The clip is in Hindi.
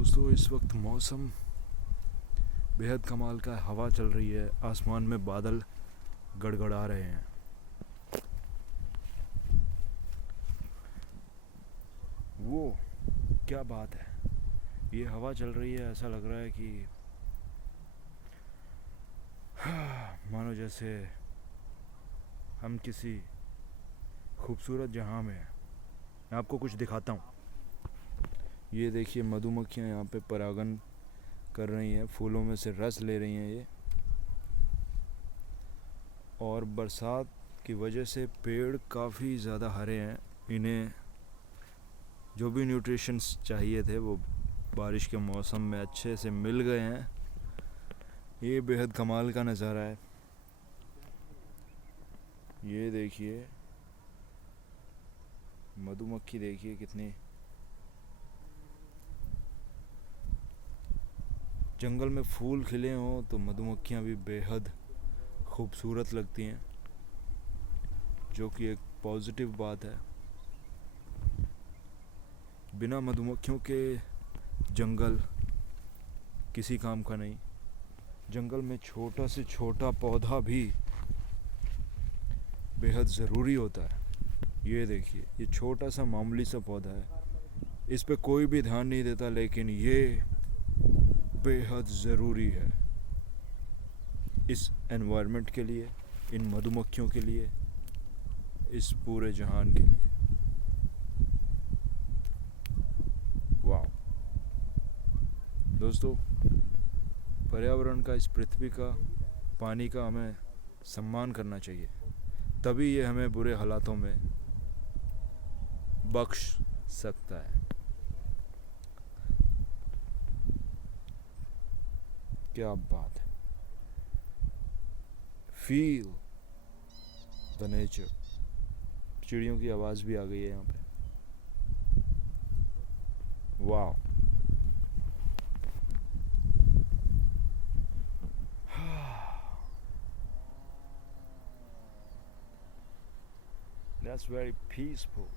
दोस्तों इस वक्त मौसम बेहद कमाल का है। हवा चल रही है, आसमान में बादल गड़गड़ा रहे हैं। वो क्या बात है, ये हवा चल रही है, ऐसा लग रहा है कि मानो जैसे हम किसी खूबसूरत जहां में हैं। मैं आपको कुछ दिखाता हूँ। ये देखिए, मधुमक्खियाँ यहाँ पे परागन कर रही हैं, फूलों में से रस ले रही हैं ये। और बरसात की वजह से पेड़ काफ़ी ज़्यादा हरे हैं। इन्हें जो भी न्यूट्रिशंस चाहिए थे वो बारिश के मौसम में अच्छे से मिल गए हैं। ये बेहद कमाल का नज़ारा है। ये देखिए, मधुमक्खी देखिए कितनी। जंगल में फूल खिले हों तो मधुमक्खियाँ भी बेहद खूबसूरत लगती हैं, जो कि एक पॉजिटिव बात है। बिना मधुमक्खियों के जंगल किसी काम का नहीं। जंगल में छोटा से छोटा पौधा भी बेहद ज़रूरी होता है। ये देखिए, ये छोटा सा मामूली सा पौधा है, इस पे कोई भी ध्यान नहीं देता, लेकिन ये बेहद ज़रूरी है इस एनवायरनमेंट के लिए, इन मधुमक्खियों के लिए, इस पूरे जहान के लिए। वाह दोस्तों, पर्यावरण का, इस पृथ्वी का, पानी का हमें सम्मान करना चाहिए, तभी ये हमें बुरे हालातों में बख्श सकता है। क्या बात है। Feel the nature. चिड़ियों की आवाज़ भी आ गई है यहाँ पे। वाह, that's very peaceful.